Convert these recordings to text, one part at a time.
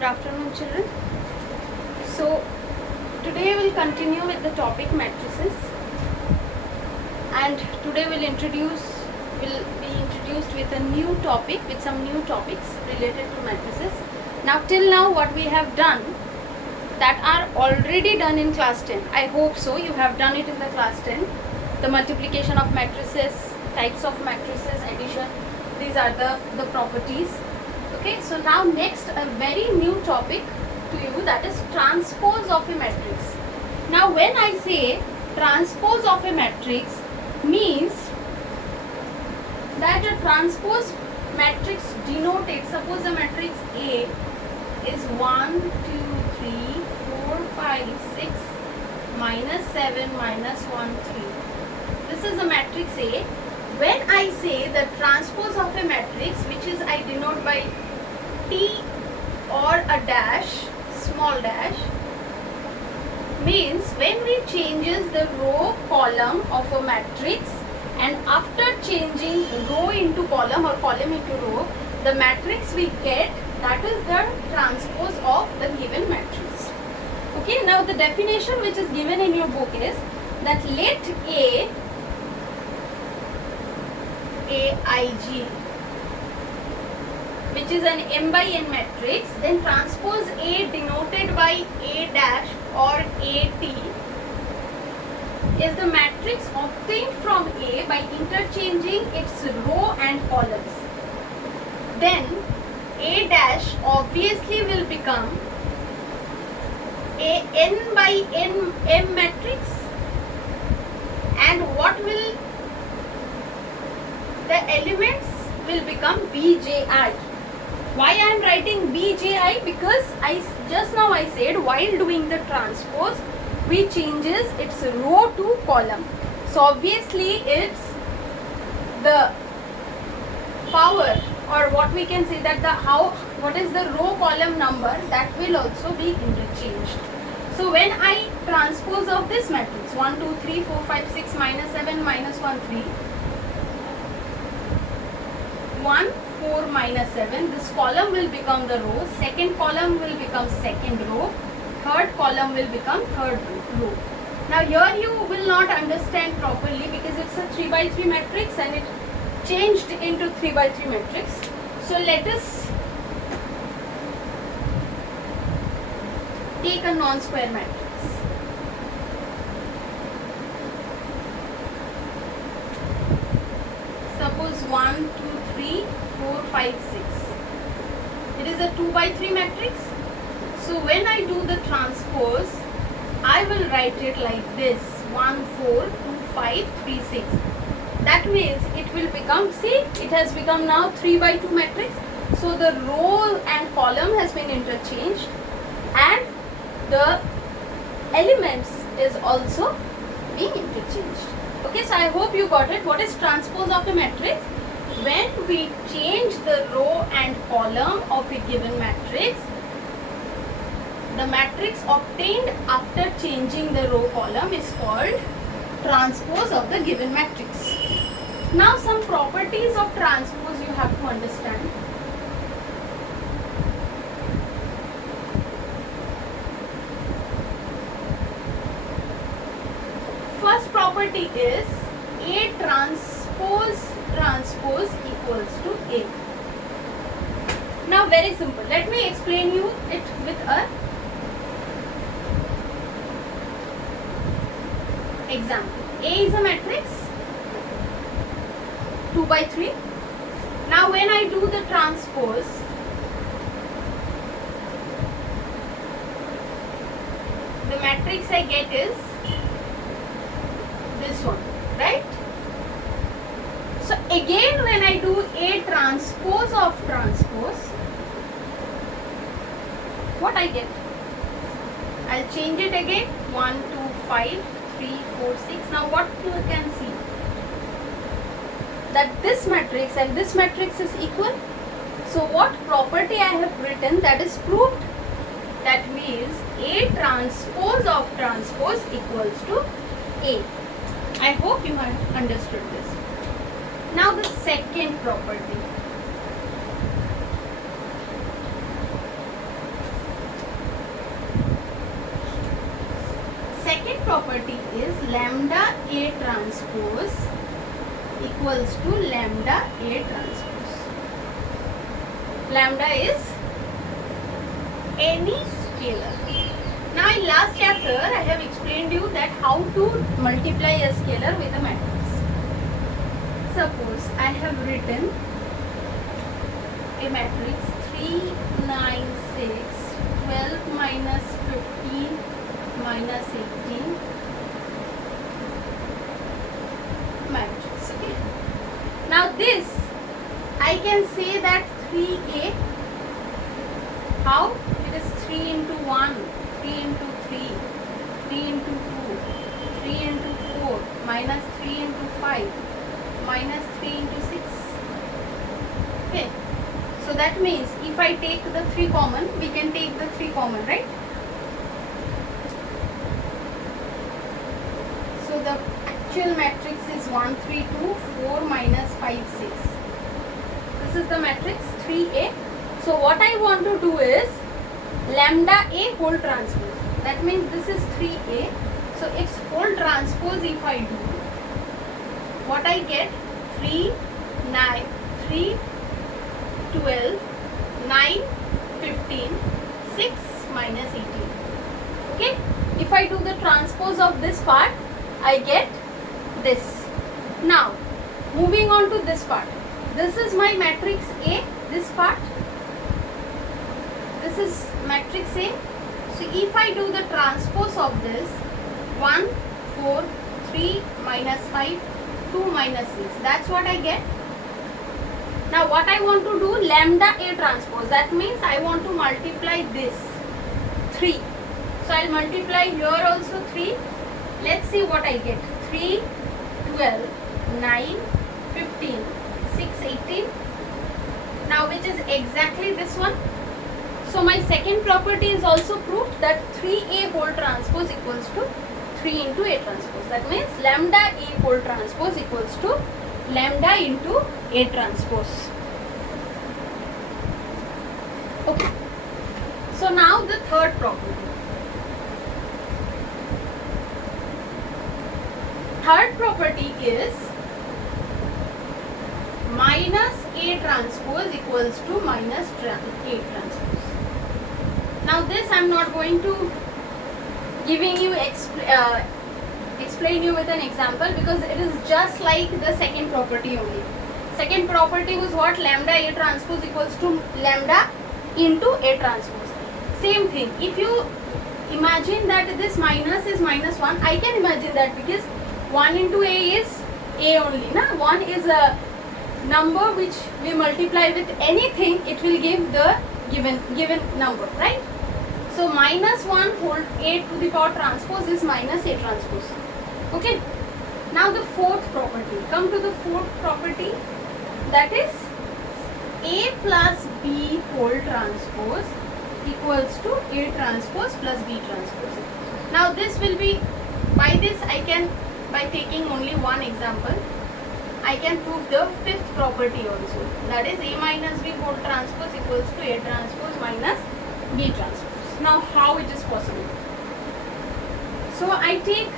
Good afternoon, children. So today we'll continue with the topic matrices, and today we'll be introduced with a new topic, with some new topics related to matrices. Now till now what we have done, that are already done in class 10. I hope so you have done it in the class 10. The multiplication of matrices, types of matrices, addition, these are the properties. Okay, so now next a very new topic to you, that is transpose of a matrix. Now when I say transpose of a matrix, means that a transpose matrix denoted, suppose the matrix A is 1, 2, 3, 4, 5, 6, minus 7, minus 1, 3. This is a matrix A. When I say the transpose of a matrix, which is I denote by T or a dash, small dash, means when we changes the row column of a matrix, and after changing row into column or column into row, the matrix we get, that is the transpose of the given matrix. Okay, now the definition which is given in your book is that let Aij, which is an m by n matrix, then transpose A denoted by A dash or AT is the matrix obtained from A by interchanging its row and columns. Then A dash obviously will become a n by n m matrix, and what will the elements will become Bji. Why I am writing Bji? Because just now I said while doing the transpose we changes its row to column. So obviously it's the power, or what we can say that what is the row column number, that will also be interchanged. So when I transpose of this matrix 1, 2, 3, 4, 5, 6, minus 7, minus 1, 3, 1, 4, minus 7, this column will become the row, second column will become second row, third column will become third row. Now here you will not understand properly because it's a 3 by 3 matrix and it changed into 3 by 3 matrix. So let us take a non-square matrix. Suppose 1, 2, 3, 4, 5, 6. It is a 2 by 3 matrix. So when I do the transpose, I will write it like this: 1, 4, 2, 5, 3, 6. That means it will become, see, it has become now 3 by 2 matrix. So the row and column has been interchanged, and the elements is also being interchanged. Okay, so I hope you got it. What is transpose of a matrix? When we change the row and column of a given matrix, the matrix obtained after changing the row column is called transpose of the given matrix. Now some properties of transpose you have to understand. First property is A transpose equals to A. Now very simple. Let me explain you it with a example. A is a matrix 2 by 3. Now when I do the transpose, the matrix I get is this one, right? So again when I do A transpose of transpose, what I get? I'll change it again. 1, 2, 5, 3, 4, 6. Now what you can see? That this matrix and this matrix is equal. So what property I have written, that is proved. That means A transpose of transpose equals to A. I hope you have understood this. Now the second property. property is lambda A transpose equals to lambda A transpose. Lambda is any scalar. Now in last chapter I have explained you that how to multiply a scalar with a matrix. Suppose I have written a matrix 3, 9, 6, 12 minus 15 minus 18 matrix. Okay. Now this I can say that 3A, how? It is 3 into 1, 3 into 3, 3 into 2, 3 into 4, minus 3 into 5, minus 3 into 6. Okay. So that means if I take the 3 common, we can take the 3 common, right? So the actual matrix is 1, 3, 2, 4 minus 5, 6. This is the matrix 3A. So what I want to do is lambda A whole transpose. That means this is 3A. So its whole transpose if I do, what I get? 3, 9, 3, 12, 9, 15, 6 minus 18. Okay. If I do the transpose of this part, I get this. Now, moving on to this part. This is my matrix A, this part. This is matrix A. So if I do the transpose of this, 1, 4, 3 minus 5, 2 minus 6. That's what I get. Now what I want to do, lambda A transpose. That means I want to multiply this 3. So I'll multiply here also 3. Let's see what I get. 3, 12, 9, 15, 6, 18. Now which is exactly this one. So my second property is also proved that 3A whole transpose equals to 3 into A transpose. That means lambda A whole transpose equals to lambda into A transpose. Okay. So now the third property. Third property is minus A transpose equals to minus A transpose. Now this I am not going to giving you explain you with an example, because it is just like the second property only. Second property was what? Lambda A transpose equals to lambda into A transpose. Same thing. If you imagine that this minus is minus 1, I can imagine that because 1 into A is A only. Na? 1 is a number which we multiply with anything, it will give the given number, right? So minus 1 whole A to the power transpose is minus A transpose. Okay. Now the fourth property. Come to the fourth property, that is A plus B whole transpose equals to A transpose plus B transpose. Now this will be, by this I can, by taking only one example, I can prove the fifth property also. That is A minus B whole transpose equals to A transpose minus B transpose. Now how it is possible? So I take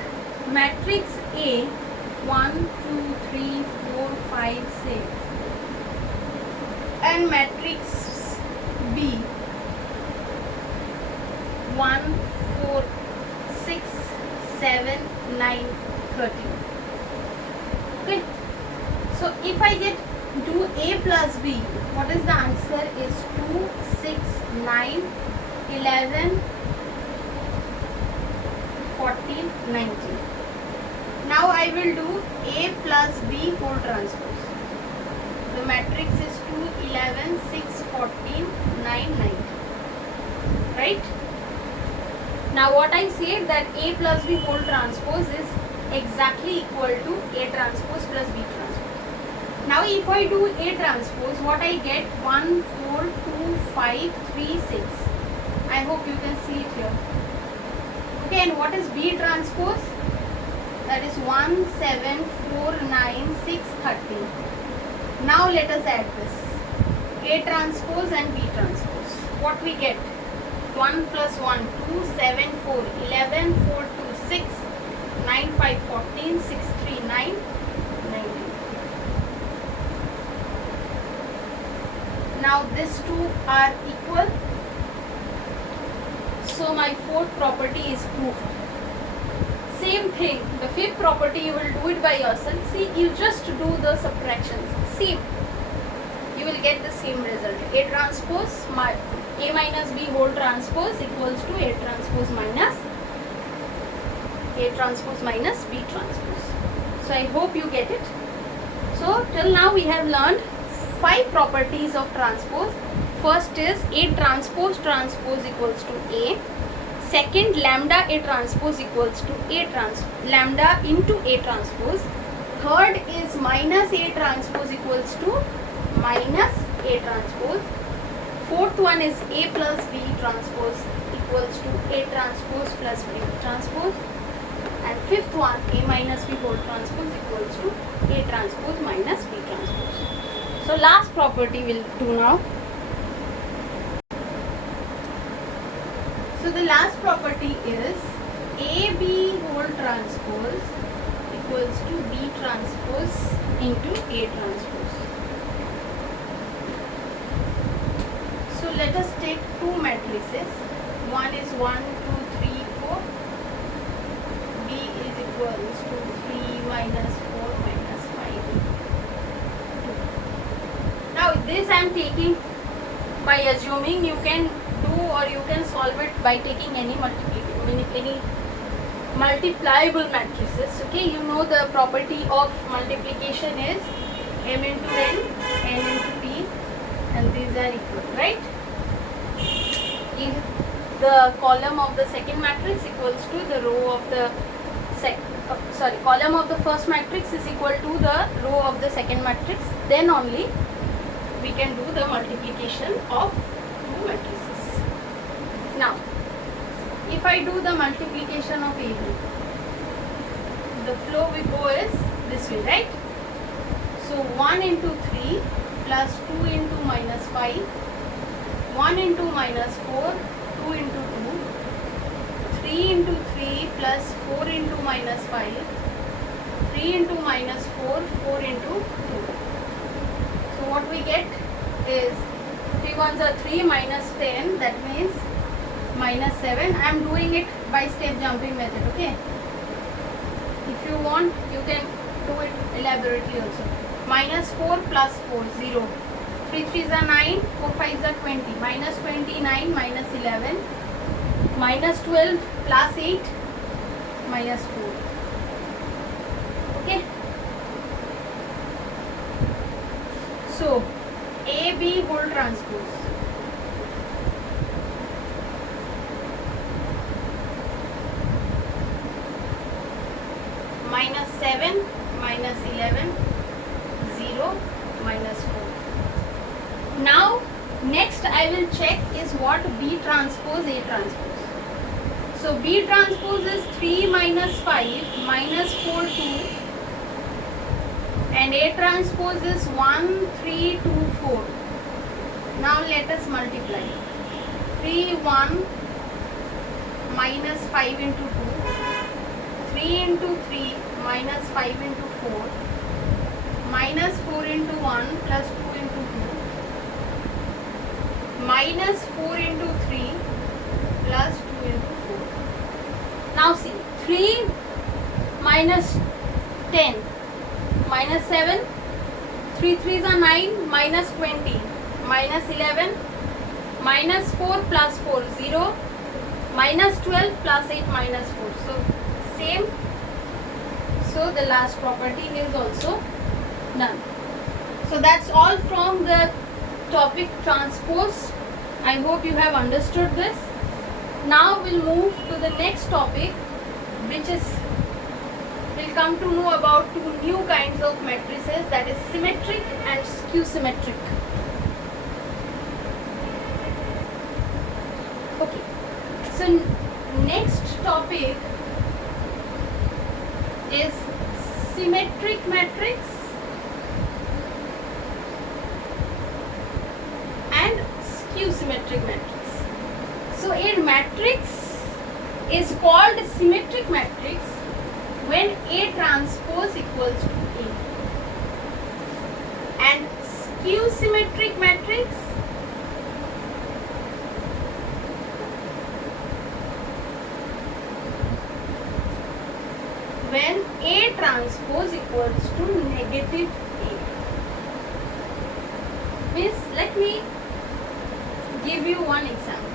matrix A 1, 2, 3, 4, 5, 6 and matrix B 1, 4, 6, 7, 9, 13. Okay. So if I get do A plus B, what is the answer? Is 2, 6, 9, 11, 14, 19. Now I will do A plus B whole transpose. The matrix is 2, 11, 6, 14, 9, 19. Right? Now what I said that A plus B whole transpose is exactly equal to A transpose plus B transpose. Now if I do A transpose, what I get? 1, 4, 2, 5, 3, 6. I hope you can see it here. Okay, and what is B transpose? That is 1, 7, 4, 9, 6, 13. Now let us add this. A transpose and B transpose. What we get? 1 plus 1, 2, 7, 4, 11, 4, 2, 6, 9, 5, 14, 6, 3, 9, 19. Now these two are equal. So my fourth property is proved. Same thing, the fifth property you will do it by yourself. See, you just do the subtractions. Same. You will get the same result. A transpose A minus B whole transpose equals to A transpose minus B transpose. So I hope you get it. So till now we have learned 5 properties of transpose. First is A transpose equals to A. Second, lambda A transpose equals to lambda into A transpose. Third is minus A transpose equals to minus A transpose. Fourth one is A plus B transpose equals to A transpose plus B transpose. And fifth one, A minus B whole transpose equals to A transpose minus B transpose. So last property we'll do now. So the last property is AB whole transpose equals to B transpose into A transpose. So let us take two matrices. One is 1, 2, 3, 4. B is equals to 3 minus 4 minus 5. Now this I am taking by assuming. You can do or you can solve it by taking any multipliable matrices. Okay, you know the property of multiplication is m into n, n into p, and these are equal, right? If the column of the second matrix equals to the row of the column of the first matrix is equal to the row of the second matrix, then only we can do the multiplication of two matrices. Now, if I do the multiplication of AB, the flow we go is this way, right? So 1 into 3 plus 2 into minus 5, 1 into minus 4, 2 into 2, 3 into 3 plus 4 into minus 5, 3 into minus 4, 4 into 2. So what we get is 3 ones are 3 minus 10, that means minus 7. I am doing it by step jumping method, okay? If you want, you can do it elaborately also. Minus 4 plus 4, 0. 3 3s are 9, 4 5s are 20. Minus 29 minus 11. Minus 12 plus 8 minus 4. Okay? So, AB whole transpose. Minus 7 minus 11, 0 minus 4. Now, next I will check is what B transpose A transpose. So, B transpose is 3 minus 5 minus 4, 2. And A transpose is 1, 3, 2, 4. Now let us multiply. 3, 1 minus 5 into 2. 3 into 3 minus 5 into 4. Minus 4 into 1 plus 2 into 2. Minus 4 into 3 plus 2 into 4. Now see, 3 minus 10. Minus 7, 3 3s are 9, minus 20, minus 11, minus 4 plus 4, 0, minus 12 plus 8 minus 4. So, same. So, the last property is also done. So, that's all from the topic transpose. I hope you have understood this. Now, we'll move to the next topic, which is we'll come to know about two new kinds of matrices, that is symmetric and skew symmetric. Okay, so next topic is symmetric matrix and skew symmetric matrix. So a matrix is called symmetric matrix when A transpose equals to A. And skew symmetric matrix, when A transpose equals to negative A. Means, let me give you one example.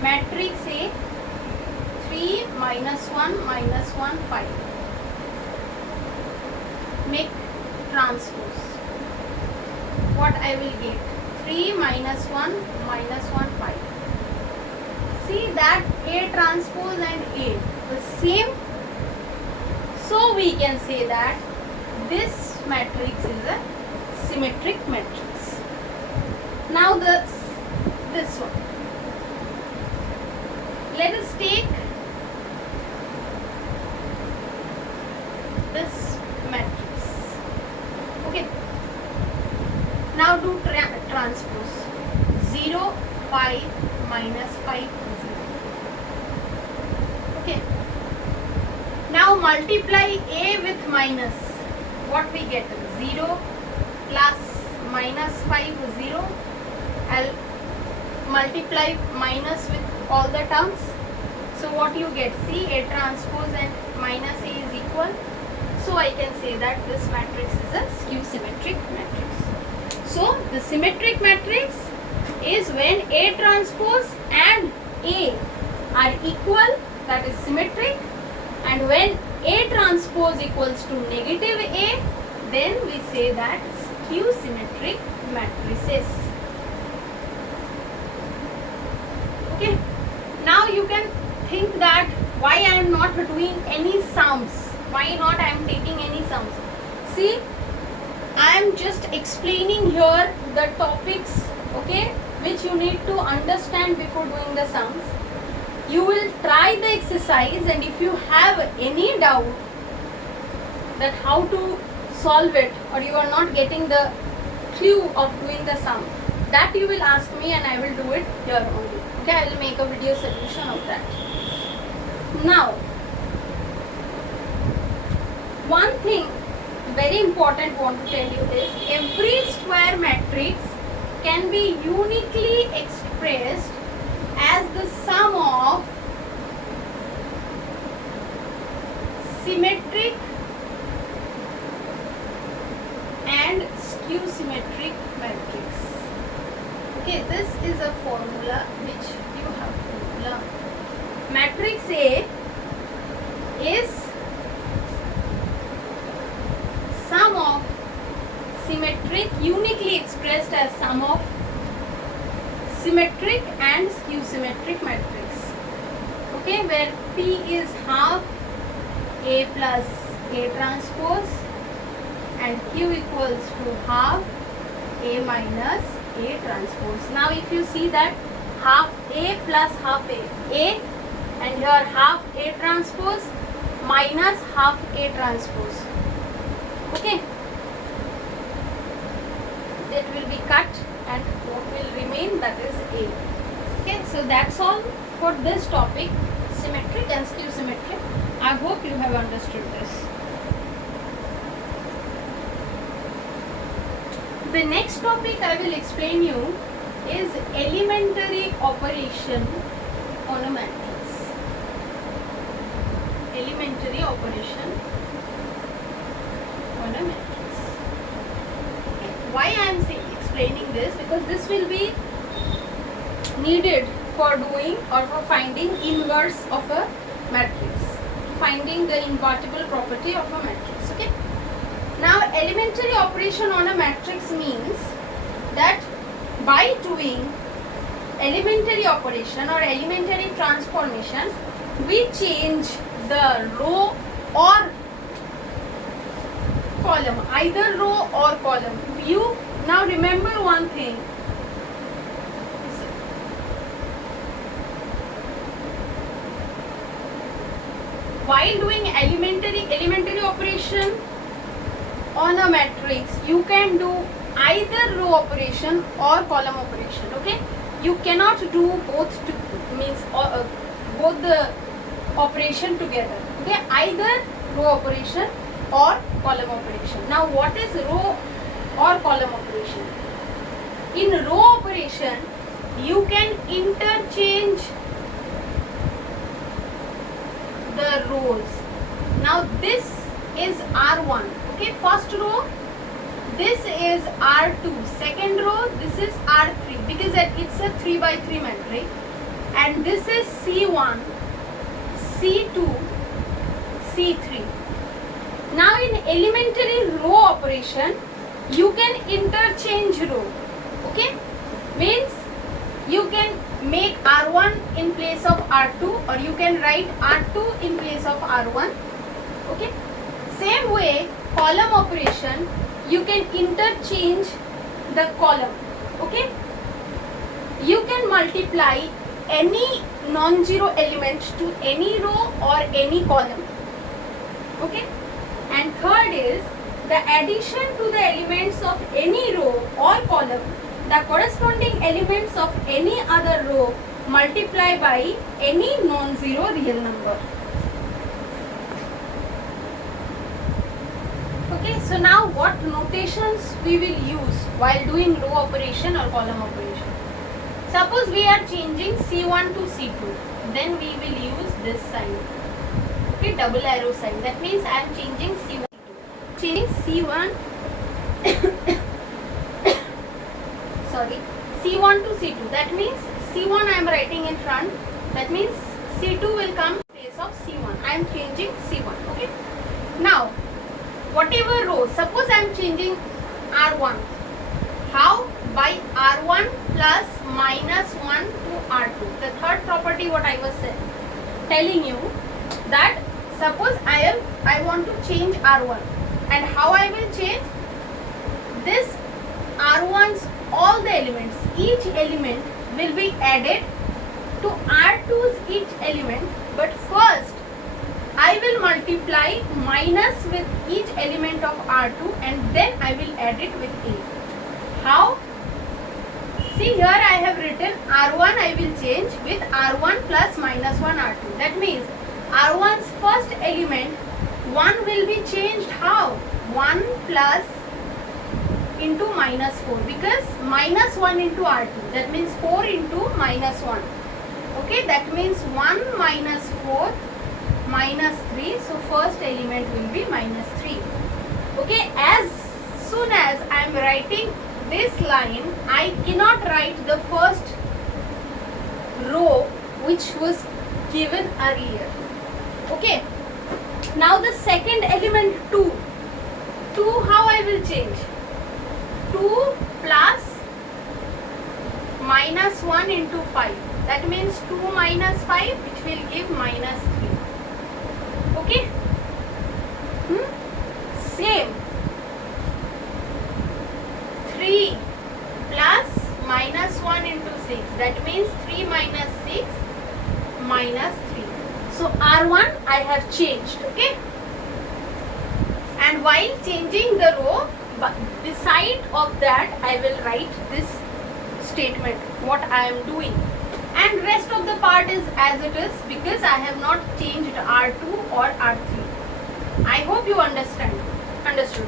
Matrix A, 3 minus 1 minus 1 5. Make transpose. What I will get? 3 minus 1 minus 1 5. See that A transpose and A the same. So we can say that this matrix is a symmetric matrix. Now this one. Let us take this matrix. Okay. Now do transpose. 0, 5 minus 5, 0. Okay. Now multiply A with minus. What we get? 0 plus minus 5, 0. I'll multiply minus with all the terms. So what you get? See, A transpose and minus A is equal. So I can say that this matrix is a skew symmetric matrix. So the symmetric matrix is when A transpose and A are equal, that is symmetric. And when A transpose equals to negative A, then we say that skew symmetric matrices. Okay. Now you can think that why I am not doing any sums. Why not I am taking any sums? See, I am just explaining here the topics, okay, which you need to understand before doing the sums. You will try the exercise, and if you have any doubt that how to solve it, or you are not getting the clue of doing the sum, that you will ask me and I will do it here only. Okay, I will make a video solution of that. Now, one thing very important want to tell you is every square matrix can be uniquely expressed as the sum of symmetric and skew symmetric matrix. Okay, this is a formula which you have to learn. Matrix A is sum of symmetric, uniquely expressed as sum of symmetric and skew symmetric matrix. Okay, where P is half A plus A transpose and Q equals to half A minus A transpose. Now if you see that half A plus half A, and here half A transpose minus half A transpose. Okay, that will be cut and what will remain, that is A. Okay, so that's all for this topic, symmetric and skew symmetric. I hope you have understood this. The next topic I will explain you is elementary operation on a matrix. Elementary operation on a matrix. Okay. Why I am explaining this? Because this will be needed for doing or for finding inverse of a matrix, finding the invertible property of a matrix. Okay. Now elementary operation on a matrix means that by doing elementary operation or elementary transformation, we change the row or column, either row or column. You now remember one thing. While doing elementary operation on a matrix, you can do either row operation or column operation. Okay, you cannot do both. Means both the operation together. Okay, either row operation or column operation. Now what is row or column operation? In row operation, you can interchange the rows. Now this is R1. Okay, first row, this is R2. Second row, this is R3 because it's a 3 by 3 matrix. And this is C1, C2, C3. Now in elementary row operation, you can interchange row. Okay, means you can make R1 in place of R2, or you can write R2 in place of R1. Okay, same way column operation, you can interchange the column. Okay, you can multiply any non-zero element to any row or any column. Okay, and third is the addition to the elements of any row or column, the corresponding elements of any other row multiplied by any non-zero real number. Okay, so now what notations we will use while doing row operation or column operation? Suppose we are changing C1 to C2, then we will use this sign. Okay, double arrow sign. That means I am changing C1 to changing C1 sorry, C1 to C2. That means C1 I am writing in front. That means C2 will come in place of C1. I am changing C1. Okay. Now, whatever row, suppose I am changing R1. How? By R1 plus minus 1 to R2. The third property what I was telling you, that suppose I want to change R1, and how I will change this R1's all the elements, each element will be added to R2's each element, but first I will multiply minus with each element of R2 and then I will add it with A. How? See, here I have written R1 I will change with R1 plus minus 1 R2. That means R1's first element 1 will be changed how? 1 plus into minus 4, because minus 1 into R2, that means 4 into minus 1. Okay, that means 1 minus 4 minus 3. So first element will be minus 3. Okay, as soon as I am writing this line, I cannot write the first row which was given earlier. Okay, now the second element 2. 2 how I will change? 2 plus minus 1 into 5. That means 2 minus 5, which will give minus 3. Okay? Same. 3 plus minus 1 into 6. That means 3 minus 6 minus 3. So R1 I have changed. Okay? And while changing the row, beside of that I will write this statement what I am doing, and rest of the part is as it is because I have not changed R2 or R3. I hope you understood.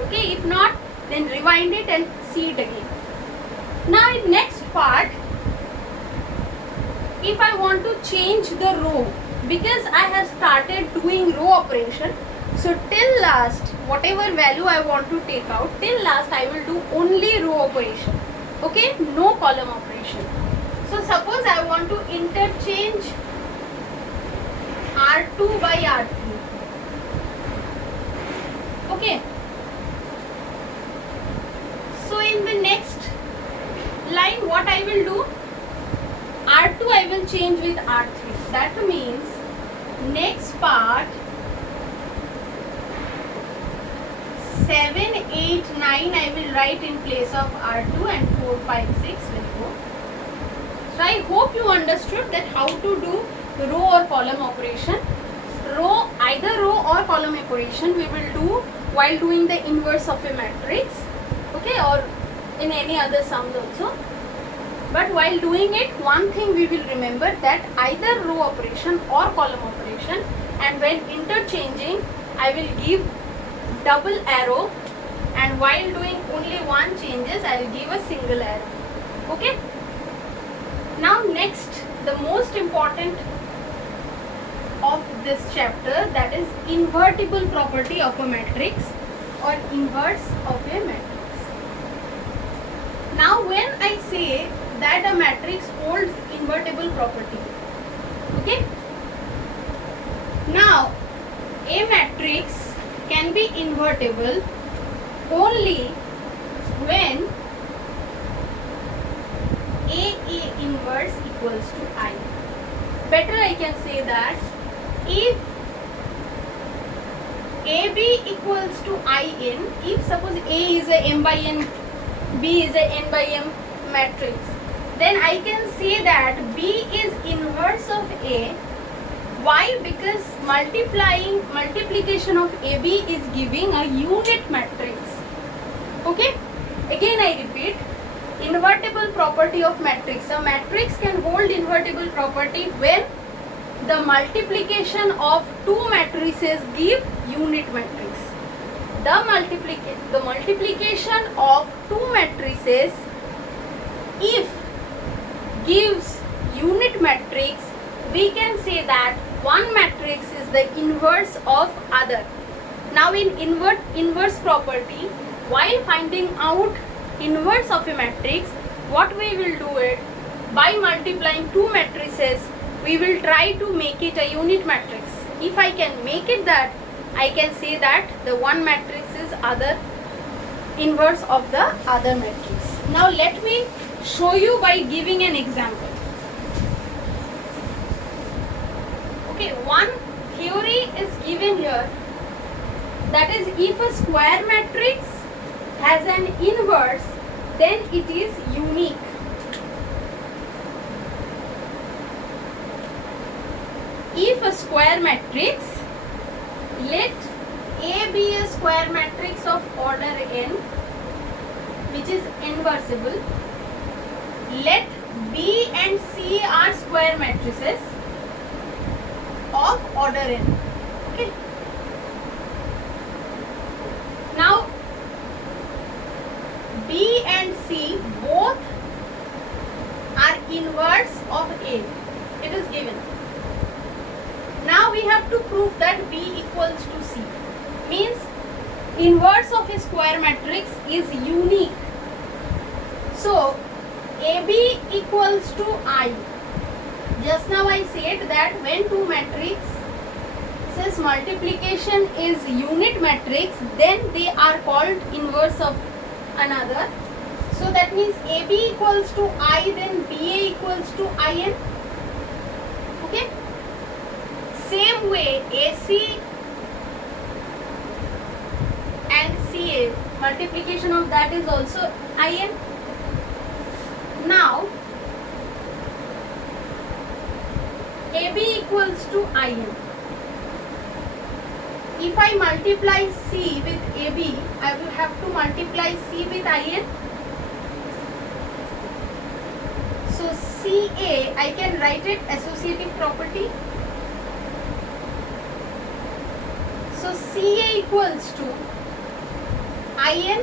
Okay, if not, then rewind it and see it again. Now in next part, if I want to change the row, because I have started doing row operation, so till last, whatever value I want to take out, till last I will do only row operation. Okay, no column operation. So suppose I want to interchange R2 by R3. Okay. So in the next line, what I will do? R2 I will change with R3. That means next part 7, 8, 9 I will write in place of R2 and 4, 5, 6 will go. So I hope you understood that how to do row or column operation. Either row or column operation we will do while doing the inverse of a matrix. Okay, or in any other sums also. But while doing it, one thing we will remember, that either row operation or column operation, and when interchanging I will give double arrow, and while doing only one changes I will give a single arrow. Okay. Now next, the most important of this chapter, that is invertible property of a matrix or inverse of a matrix. Now when I say that a matrix holds invertible property, okay, now a matrix can be invertible only when A inverse equals to I. Better I can say that if AB equals to IN, if suppose A is a M by N, B is a N by M matrix, then I can say that B is inverse of A. Why? Because multiplication of AB is giving a unit matrix. Okay? Again I repeat, invertible property of matrix. A matrix can hold invertible property when the multiplication of two matrices give unit matrix. The multiplication of two matrices, if gives unit matrix, we can say that one matrix is the inverse of other. Now in inverse property, while finding out inverse of a matrix, what we will do it, by multiplying two matrices we will try to make it a unit matrix. If I can make it that, I can say that the one matrix is other inverse of the other matrix. Now let me show you by giving an example. Okay, one theory is given here, that is, if a square matrix has an inverse, then it is unique. If a square matrix, let A be a square matrix of order n, which is inversible. Let B and C are square matrices of order n. Okay. Now B and C both are inverse of A. It is given. Now we have to prove that B equals to C. Means inverse of a square matrix is unique. So AB equals to I. Just now I said that when two matrices multiplication is unit matrix, then they are called inverse of another. So that means AB equals to I, then BA equals to IN. Okay. Same way AC and CA, multiplication of that is also IN. Now AB equals to IN. If I multiply C with AB, I will have to multiply C with IN. So CA, I can write it associative property. So CA equals to IN,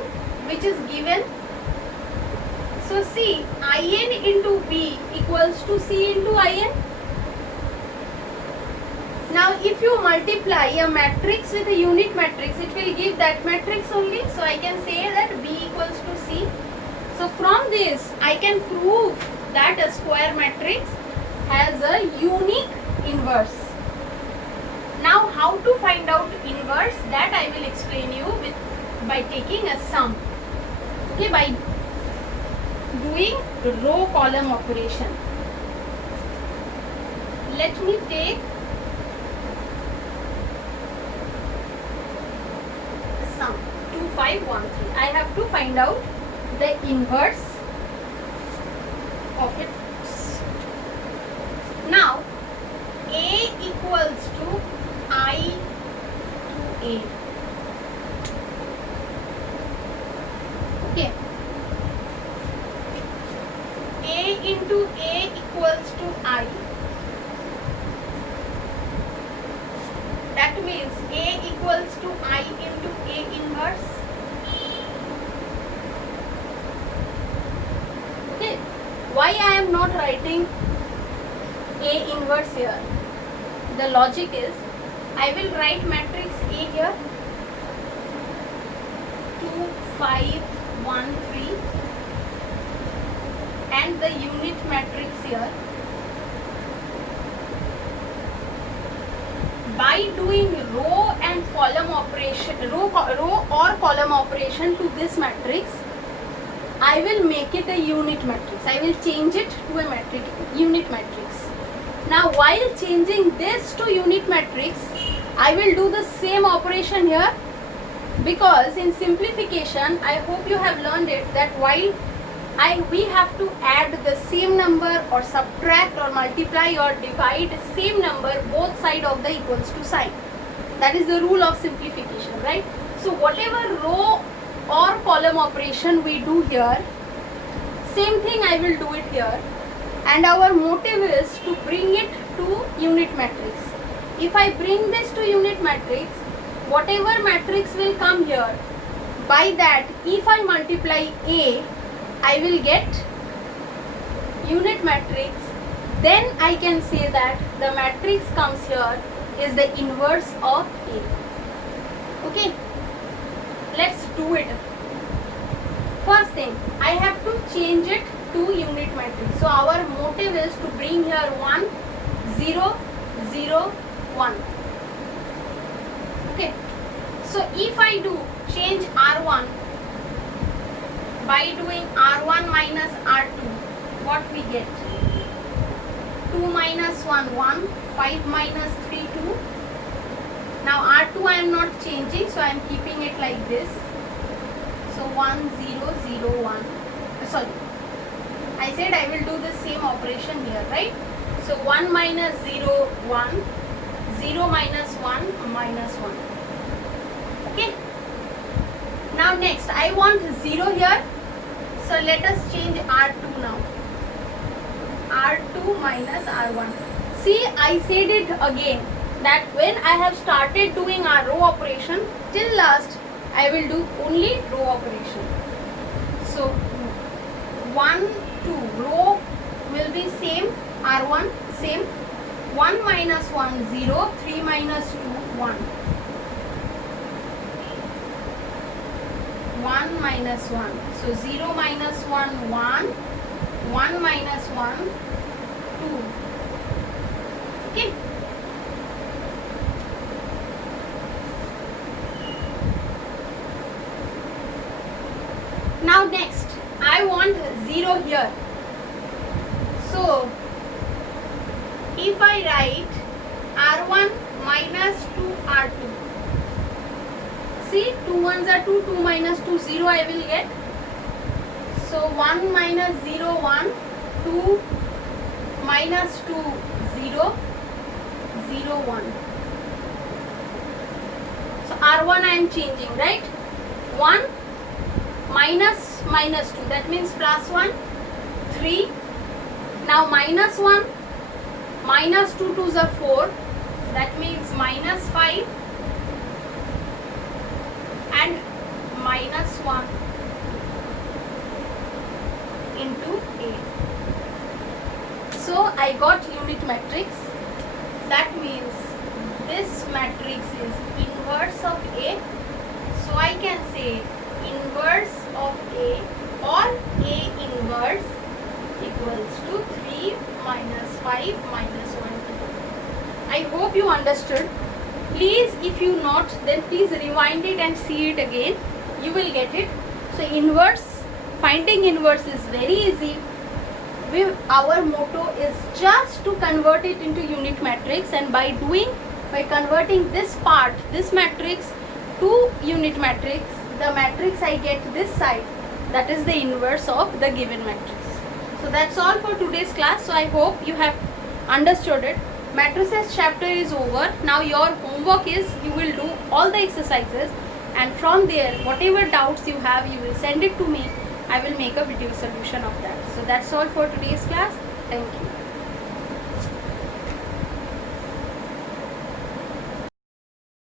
which is given. So see, IN into B equals to C into IN. Now if you multiply a matrix with a unit matrix, it will give that matrix only. So I can say that B equals to C. So from this I can prove that a square matrix has a unique inverse. Now how to find out inverse, that I will explain you by taking a sum. Okay, by doing row column operation. Let me take sum 2513. I have to find out the inverse of it. Now A equals to I to A. Okay. A not writing A inverse here. The logic is, I will write matrix A here, 2, 5, 1, 3, and the unit matrix here. By doing row and column operation, row or column operation to this matrix, I will make it a unit matrix. I will change it to a unit matrix. Now while changing this to unit matrix, I will do the same operation here, because in simplification, I hope you have learned it, that while we have to add the same number or subtract or multiply or divide same number both sides of the equals to sign. That is the rule of simplification, right? So whatever row or column operation we do here, same thing I will do it here, and our motive is to bring it to unit matrix. If I bring this to unit matrix, whatever matrix will come here, by that if I multiply A, I will get unit matrix. Then I can say that the matrix comes here is the inverse of A. Okay, let's do it. First thing, I have to change it to unit matrix. So our motive is to bring here 1, 0, 0, 1. Okay, so if I do change R1 by doing R1 minus R2, what we get? 2 minus 1, 1, 5 minus 3, 2. Now R2 I am not changing, so I am keeping it like this. So 1, 0, 0, 1. Sorry, I said I will do the same operation here, right? So 1 minus 0, 1, 0 minus 1, minus 1. Okay. Now next, I want 0 here. So let us change R2 now. R2 minus R1. See, I said it again, that when I have started doing our row operation, till last I will do only row operation. So 1, 2, row will be same, R1 same, 1 minus 1, 0, 3 minus 2, 1. 1 minus 1. So 0 minus 1, 1. 1 minus 1, 2. Okay. Now next, I want 0 here. So if I write R1 minus 2 R2. See, 2 ones are 2, 2 minus 2, 0 I will get. So 1 minus 0, 1, 2 minus 2, 0, 0, 1. So R1 I am changing, right? 1 minus minus 2, that means plus 1, 3. Now minus 1, minus 2 2s are 4, that means minus 5. And minus 1 into A. So I got unit matrix. That means this matrix is inverse of A. So I can say inverse of A or A inverse equals to 3 minus 5 minus 1. I hope you understood. Please, if you not, then please rewind it and see it again. You will get it. So inverse, finding inverse is very easy. Our motto is just to convert it into unit matrix, and by converting this part, this matrix to unit matrix, the matrix I get this side, that is the inverse of the given matrix. So that's all for today's class. So I hope you have understood it. Matrices chapter is over. Now your homework is, you will do all the exercises, and from there whatever doubts you have, you will send it to me. I will make a video solution of that. So that's all for today's class. Thank you.